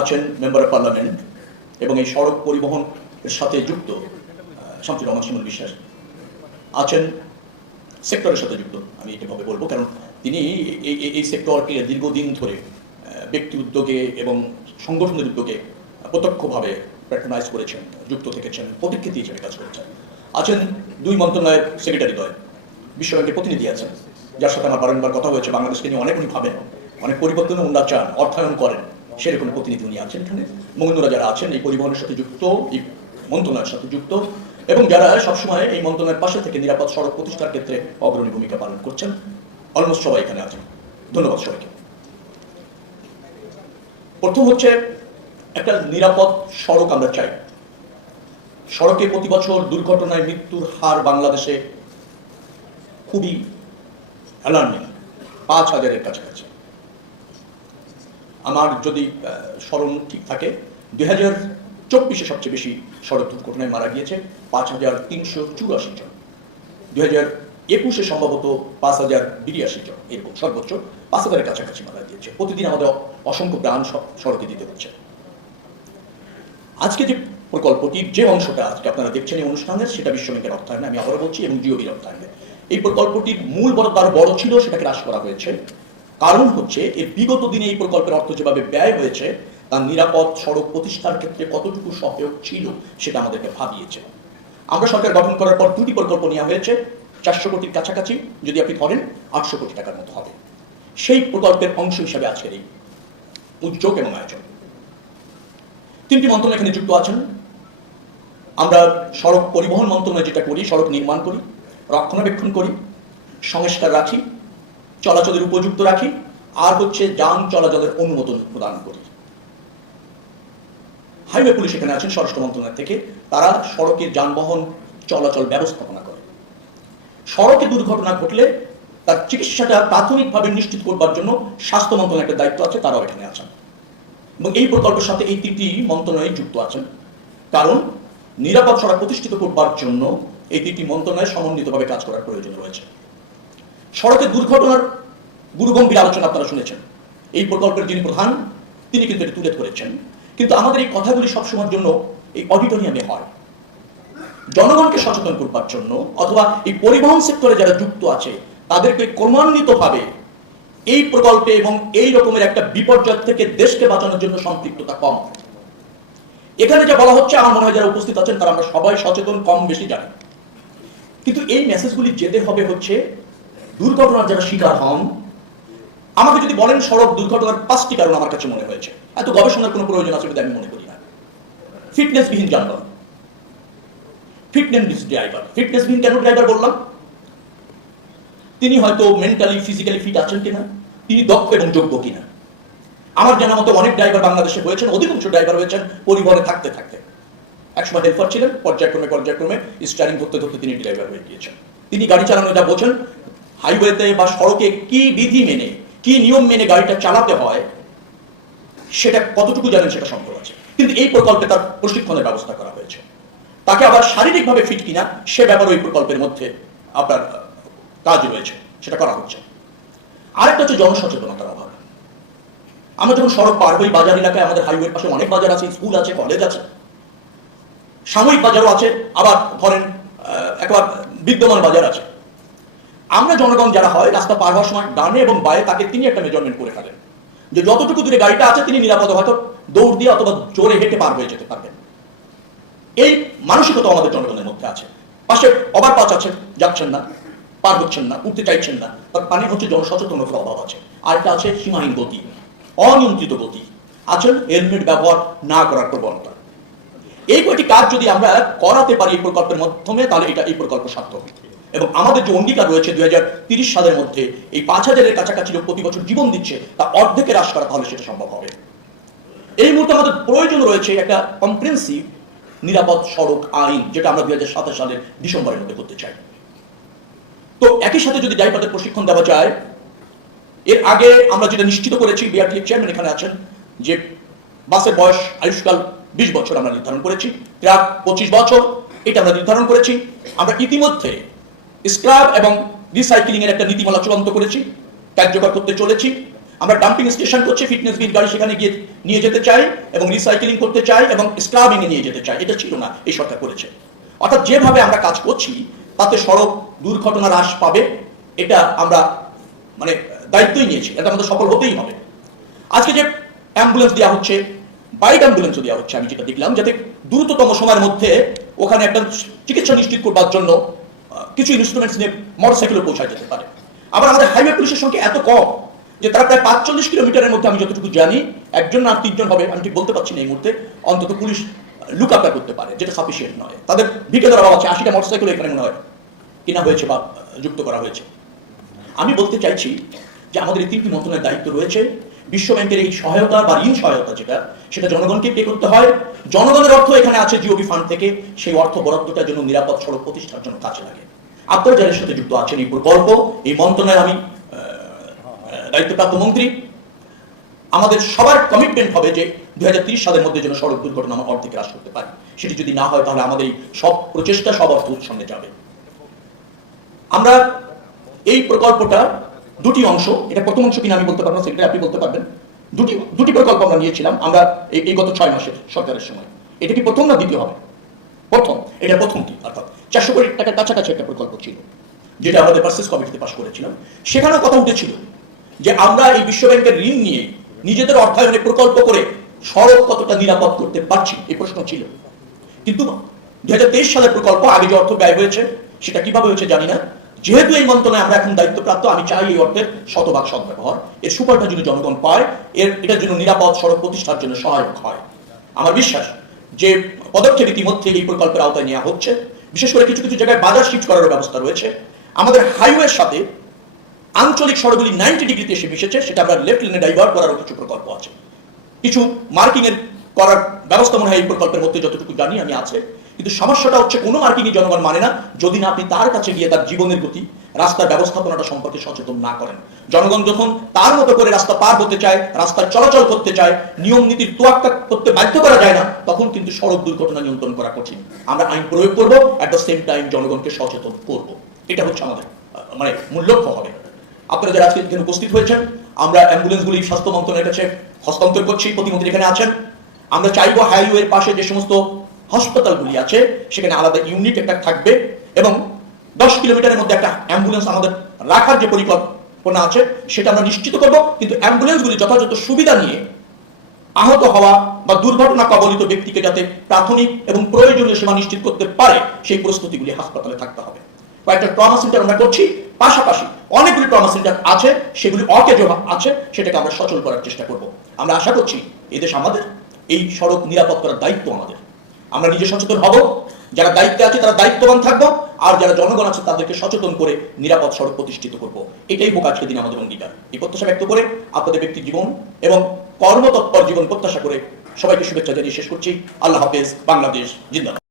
আছেন member of parliament এবং এই সড়ক পরিবহন এর সাথে যুক্ত শামসুর রহমান শিমুল বিশ্বাস আছেন সেক্টরের সাথে যুক্ত। আমি এটাভাবে বলবো, কারণ তিনি এই সেক্টরকে দীর্ঘদিন ধরে ব্যক্তি উদ্যোগে এবং সংগঠনের উদ্যোগে প্রত্যক্ষভাবে প্যাট্রোনাইজ করেছেন, যুক্ত থেকেছেন, প্রতিকৃতি হিসেবে কাজ করেছেন। আছেন দুই মন্ত্রণালয়ের সেক্রেটারি দ্বয়, বিশ্ব ব্যাংকের প্রতিনিধি আছেন, যার সাথে আমার বারংবার কথা হয়েছে, বাংলাদেশকে নিয়ে অনেক উনি ভাবেন, অনেক পরিবর্তন উন্নয়ন চান, অর্থায়ন করেন, সেরকম প্রতিনিধি উনি আছেন এখানে। মহিন্দরা যারা আছেন এই পরিবহনের সাথে যুক্ত, এই মন্ত্রণালয়ের সাথে যুক্ত, এবং যারা সবসময় এই মন্ত্রণালয়ের পাশে থেকে নিরাপদ সড়ক প্রতিষ্ঠার ক্ষেত্রে অগ্রণী ভূমিকা পালন করছেন, অলমোস্ট সবাই এখানে আছেন। ধন্যবাদ সবাইকে। প্রথম হচ্ছে, একটা নিরাপদ সড়ক আমরা চাই। সড়কে প্রতি বছর দুর্ঘটনায় মৃত্যুর হার বাংলাদেশে খুবই অ্যালার্মিং, ৫,০০০-এর কাছাকাছি। আমার যদি স্মরণ ঠিক থাকে, 2024-এ সবচেয়ে বেশি সড়ক দুর্ঘটনায় মারা গিয়েছে ৫,৩৮৪ জন, 2021-এ সম্ভবত ৫,০৮২ জন, এরকম সর্বোচ্চ ৫,০০০-এর কাছাকাছি মারা গিয়েছে। প্রতিদিন আমাদের অসংখ্য প্রাণ সড়কে দিতে হচ্ছে। আজকে যে প্রকল্পটির যে অংশটা আজকে আপনারা দেখছেন এই অনুষ্ঠানের, সেটা বিশ্ব ব্যাংকের অর্থায়নে, আমি আবারও বলছি, এবং জিওবির অর্থায়নে। এই প্রকল্পটির মূল তার বড় ছিল, সেটাকে হ্রাস করা হয়েছে। কারণ হচ্ছে, এর বিগত দিনে এই প্রকল্পের অর্থ যেভাবে ব্যয় হয়েছে, তার নিরাপদ সড়ক প্রতিষ্ঠার ক্ষেত্রে কতটুকু সহায়ক ছিল সেটা আমাদেরকে ভাবিয়েছে। আমরা সরকার গঠন করার পর দুটি প্রকল্প নেওয়া হয়েছে, 400 কোটির কাছাকাছি, যদি আপনি ধরেন 800 কোটি টাকার মতো হবে। সেই প্রকল্পের অংশ হিসাবে আজকের এই উদ্যোগ এবং আয়োজন। 3টি মন্ত্রণালয় এখানে যুক্ত আছেন। আমরা সড়ক পরিবহন মন্ত্রণালয় যেটা করি, সড়ক নির্মাণ করি, রক্ষণাবেক্ষণ করি, সংস্কার রাখি, চলাচলের উপযুক্ত রাখি, আর হচ্ছে যান চলাচলের অনুমোদন প্রদান করি। হাইওয়ে পুলিশ এখানে আছেন স্বরাষ্ট্র মন্ত্রণালয় থেকে, তারা সড়কের যানবাহন চলাচল ব্যবস্থাপনা করে। সড়কে দুর্ঘটনা ঘটলে তার চিকিৎসাটা প্রাথমিকভাবে নিশ্চিত করবার জন্য স্বাস্থ্য মন্ত্রণালয়ের একটা দায়িত্ব আছে, তারাও এখানে আছেন। এবং এই প্রকল্পের সাথে এই 3টি মন্ত্রণালয় যুক্ত আছেন, কারণ নিরাপদ সড়ক প্রতিষ্ঠিত করবার জন্য এই 3টি মন্ত্রণালয় সমন্বিতভাবে কাজ করার প্রয়োজন রয়েছে। সড়কের দুর্ঘটনার গুরুগম্ভীর আলোচনা আপনারা শুনেছেন। এই প্রকল্পের যিনি প্রধান, তিনি কিন্তু এটি তুলে ধরেছেন। কিন্তু আমাদের এই কথাগুলি সবসময়ের জন্য এই অডিটোরিয়ামে হয়, জনগণকে সচেতন করবার জন্য, অথবা এই পরিবহন সেক্টরে যারা যুক্ত আছে তাদেরকে ক্রমান্বিতভাবে এই প্রকল্পে এবং এই রকমের একটা বিপর্যয় থেকে দেশকে বাঁচানোর জন্য সম্পৃক্ততা কম। এখানে যা বলা হচ্ছে, আমার মনে হয় যারা উপস্থিত আছেন তারা আমরা সবাই সচেতন, কম বেশি জানি। কিন্তু এই মেসেজগুলি যেতে হবে হচ্ছে দুর্ঘটনার যারা শিকার হন। আমাকে যদি বলেন সড়ক দুর্ঘটনার 5টি কারণ আমার কাছে মনে হয়েছে, এত গবেষণার কোনো প্রয়োজন আছে বলে আমি মনে করি না। ফিটনেসবিহীন যানবাহন, ফিটনেস ড্রাইভার। ফিটনেসবিহীন কেন ড্রাইভার বললাম? তিনি হয়তো মেন্টালি ফিজিক্যালি ফিট আছেন কিনা, তিনি দক্ষ এবং যোগ্য কিনা। আমার জানা মতো অনেক ড্রাইভার বাংলাদেশে হয়েছেন, অধিকাংশ ড্রাইভার হয়েছেন পরিবহনে থাকতে থাকতে। একসময় হেল্পার ছিলেন, পর্যায়ক্রমে স্টিয়ারিং ধরতে ধরতে তিনি ড্রাইভার হয়ে গিয়েছেন। তিনি গাড়ি চালানো যা বোঝেন, হাইওয়েতে বা সড়কে কি বিধি মেনে, কি নিয়ম মেনে গাড়িটা চালাতে হয়, সেটা কতটুকু জানেন সেটা সম্ভব আছে। কিন্তু এই প্রকল্পে তার প্রশিক্ষণের ব্যবস্থা করা হয়েছে। তাকে আবার শারীরিকভাবে ফিট কিনা সে ব্যাপারে ওই প্রকল্পের মধ্যে আপনার কাজ রয়েছে, সেটা করা হচ্ছে। আরেকটা হচ্ছে জনসচেতনতার অভাব। আমরা যখন সড়ক পার হই, বাজার এলাকায়, আমাদের হাইওয়ের পাশে অনেক বাজার আছে, স্কুল আছে, কলেজ আছে, সাময়িক বাজারও আছে, আবার ধরেন একবার বিদ্যমান বাজার আছে। আমরা জনগণ যারা হয়, রাস্তা পার হওয়ার সময় ডানে এবং বায়ে তাকে তিনি একটা মেজারমেন্ট করে ফেলেন যে যতটুকু দূরে গাড়িটা আছে তিনি নিরাপদে হয়তো দৌড় দিয়ে অথবা জোরে হেঁটে পার হয়ে যেতে পারবেন। এই মানসিকতা আমাদের জনগণের মধ্যে আছে। পাশে ওভারপাস আছে, যাচ্ছেন না, পার হচ্ছেন না, উঠতে চাইছেন না, তার মানে হচ্ছে জনসচেতনতার অভাব আছে। আরেকটা আছে সীমাহীন গতি, অনিয়ন্ত্রিত গতি, আছেন হেলমেট ব্যবহার না করার প্রবণতা। এই কয়টি কাজ যদি আমরা করাতে পারি এই প্রকল্পের মাধ্যমে, তাহলে এই প্রকল্প সার্থক। এবং আমাদের যে অঙ্গীকার রয়েছে 2030 সালের মধ্যে এই 5,000-এর কাছাকাছি লোক প্রতি বছর জীবন দিচ্ছে, তা অর্ধেকে হ্রাস করা, তাহলে সেটা সম্ভব হবে। এই মুহূর্তে আমাদের প্রয়োজন রয়েছে একটা কম্প্রিহেনসিভ নিরাপদ সড়ক আইন, যেটা আমরা 2027 সালের ডিসেম্বরের মধ্যে করতে চাই। তো একই সাথে যদি ড্রাইভারদের প্রশিক্ষণ দেওয়া যায়, এর আগে আমরা যেটা নিশ্চিত করেছি, বিআরটিএর চেয়ারম্যান এখানে আছেন, যে বাসের বয়স আয়ুষ্কাল 20 বছর আমরা নির্ধারণ করেছি, ট্রাক 25 বছর, এটা আমরা নির্ধারণ করেছি। আমরা ইতিমধ্যে স্ক্র্যাপ এবং রিসাইক্লিং এর একটা নীতিমালা চূড়ান্ত করেছি, কার্যকর করতে চলেছি। আমরা ডাম্পিং স্টেশন করছি, ফিটনেস বিল গাড়ি সেখানে গিয়ে নিয়ে যেতে চাই এবং রিসাইক্লিং করতে চাই এবং স্ক্রাবিং এ নিয়ে যেতে চাই। এটা ছিল না, এই সরকার করেছে। অর্থাৎ যেভাবে আমরা কাজ করছি তাতে সড়ক দুর্ঘটনা হ্রাস পাবে, এটা আমরা মানে দায়িত্বই নিয়েছি, এটা আমাদের সফল হতেই হবে। আজকে যে অ্যাম্বুলেন্স দেওয়া হচ্ছে, বাইক অ্যাম্বুলেন্সও দেওয়া হচ্ছে, আমি যেটা দেখলাম, যাতে দ্রুততম সময়ের মধ্যে ওখানে একটা চিকিৎসা নিশ্চিত করবার জন্য কিছু ইনস্ট্রুমেন্টস নিয়ে মোটরসাইকেলে পৌঁছায় যেতে পারে। আবার আমাদের হাইওয়ে পুলিশের সংখ্যা এত কম যে তারা প্রায় 45 কিলোমিটারের মধ্যে, আমি যতটুকু জানি, একজন না 3 জন হবে, আমি ঠিক বলতে পারছি না এই মুহূর্তে, অন্তত পুলিশ লুক আপ করতে পারে, যেটা সাফিসিয়েন্ট নয়। তাদের ভিকেদার অভাব আছে, 80টা মোটরসাইকেল এখানে মনে হয় কিনা হয়েছে বা যুক্ত করা হয়েছে। আমি বলতে চাইছি যে আমাদের এই 3টি মন্ত্রণালয়ের দায়িত্ব রয়েছে। বিশ্ব ব্যাংকের এই সহায়তা বা ঋণ সহায়তা সেটা জনগণকে পে করতে হয়। জনগণের অর্থ এখানে আছে জিওবি ফান্ড থেকে, সেই অর্থ বরাদ্দটার জন্য নিরাপদ সড়ক প্রতিষ্ঠার জন্য কাজে লাগে। আপনারা যাদের সাথে যুক্ত আছেন এই প্রকল্প, এই মন্ত্রণালয়ে আমি দায়িত্বপ্রাপ্ত মন্ত্রী, আমাদের সবার কমিটমেন্ট হবে যে 2030 সালের মধ্যে যেন সড়ক দুর্ঘটনা আমরা অর্ধেক হ্রাস করতে পারি। সেটি যদি না হয় তাহলে আমাদের এই সব প্রচেষ্টা সব অর্থ উৎসঙ্গে যাবে। আমরা এই প্রকল্পটা 2টি অংশ, এটা প্রথম অংশ কিনা আমি বলতে পারবো না, সেক্রেটারি আপনি বলতে পারবেন। দুটি প্রকল্প আমরা নিয়েছিলাম আমরা এই গত 6 মাসের সরকারের সময়। এটা কি প্রথম না দ্বিতীয় হবে? প্রথম। এটা প্রথমটি, অর্থাৎ 400 কোটি টাকার কাছাকাছি একটা প্রকল্প ছিল, যেটা আমাদের পার্সেস কমিটিতে পাস করেছিলাম। সেখানেও কথা উঠেছিল যে আমরা এই বিশ্ব ব্যাংকের ঋণ নিয়ে নিজেদের অর্থায়নে প্রকল্প করে সড়ক কতটা নিরাপদ করতে পারছি, এই প্রশ্ন ছিল। কিন্তু 2023 সালের প্রকল্প, আগে যে অর্থ ব্যয় হয়েছে সেটা কিভাবে হয়েছে জানি না। যেহেতু এই মন্ত্রণালয়ে আমরা এখন দায়িত্বপ্রাপ্ত, আমি চাই এই অর্থের শতভাগ সদ্ব্যবহার, এর সুফলটা যদি জনগণ পায়, এটার জন্য নিরাপদ সড়ক প্রতিষ্ঠার জন্য সহায়ক হয়। আমার বিশ্বাস যে পদক্ষেপ ইতিমধ্যে এই প্রকল্পের আওতায় নেওয়া হচ্ছে। বিশেষ করে কিছু কিছু জায়গায় বাজার শিফট করার ব্যবস্থা রয়েছে। আমাদের হাইওয়ের সাথে আঞ্চলিক সড়কগুলি 90 ডিগ্রিতে এসে মিশেছে, সেটা আমরা লেফট লেনে ডাইভার্ট করারও কিছু প্রকল্প আছে। কিছু মার্কিং এর করার ব্যবস্থা মনে হয় এই প্রকল্পের মধ্যে যতটুকু জানি আমি আছে। কিন্তু সমস্যাটা হচ্ছে কোনো মার্কিংই জনগণ মানে না যদি না আপনি তার কাছে গিয়ে তার জীবনের গতি, রাস্তার ব্যবস্থাপনাটা সম্পর্কে সচেতন না করেন। জনগণ যখন তার মতো করে রাস্তা পার হতে চায়, রাস্তায় চলাচল করতে চায়, নিয়ম নীতির তোয়াক্কা করতে বাধ্য করা যায় না, তখন কিন্তু সড়ক দুর্ঘটনা নিয়ন্ত্রণ করা কঠিন। আমরা আইন প্রয়োগ করব, অ্যাট দ্য সেম টাইম জনগণকে সচেতন করব। এটা হচ্ছে আমাদের মানে মূল লক্ষ্য হবে। আপনারা যারা আজকে এখানে উপস্থিত হয়েছেন, আমরা অ্যাম্বুলেন্সগুলি স্বাস্থ্য মন্ত্রণালয়ের কাছে হস্তান্তর করছি, প্রতিমন্ত্রী এখানে আছেন। আমরা চাইবো হাইওয়ের পাশে যে সমস্ত হাসপাতালগুলি আছে সেখানে আলাদা ইউনিট একটা থাকবে এবং 10 কিলোমিটারের মধ্যে একটা অ্যাম্বুলেন্স আমাদের রাখার যে পরিকল্পনা আছে সেটা আমরা নিশ্চিত করব। কিন্তু অ্যাম্বুলেন্সগুলি যথাযথ সুবিধা নিয়ে আহত হওয়া বা দুর্ঘটনা কবলিত ব্যক্তিকে যাতে প্রাথমিক এবং প্রয়োজনীয় সেবা নিশ্চিত করতে পারে সেই প্রস্তুতিগুলি হাসপাতালে থাকতে হবে। কয়েকটা ট্রমা সেন্টার আমরা করছি, পাশাপাশি অনেকগুলি ট্রমা সেন্টার আছে, সেগুলি অকেজো আছে, সেটাকে আমরা সচল করার চেষ্টা করব। আমরা আশা করছি এদেশ আমাদের, এই সড়ক নিরাপদ করার দায়িত্ব আমাদের। আমরা নিজে সচেতন হব, যারা দায়িত্বে আছে তারা দায়িত্ববান থাকবো, আর যারা জনগণ আছে তাদেরকে সচেতন করে নিরাপদ সড়ক প্রতিষ্ঠিত করব। এটাই হোক আজকের দিন আমাদের অঙ্গীকার। এই প্রত্যাশা ব্যক্ত করে আপনাদের ব্যক্তি জীবন এবং কর্মতৎপর জীবন প্রত্যাশা করে সবাইকে শুভেচ্ছা জানিয়ে শেষ করছি। আল্লাহ হাফেজ। বাংলাদেশ জিন্দাবাদ।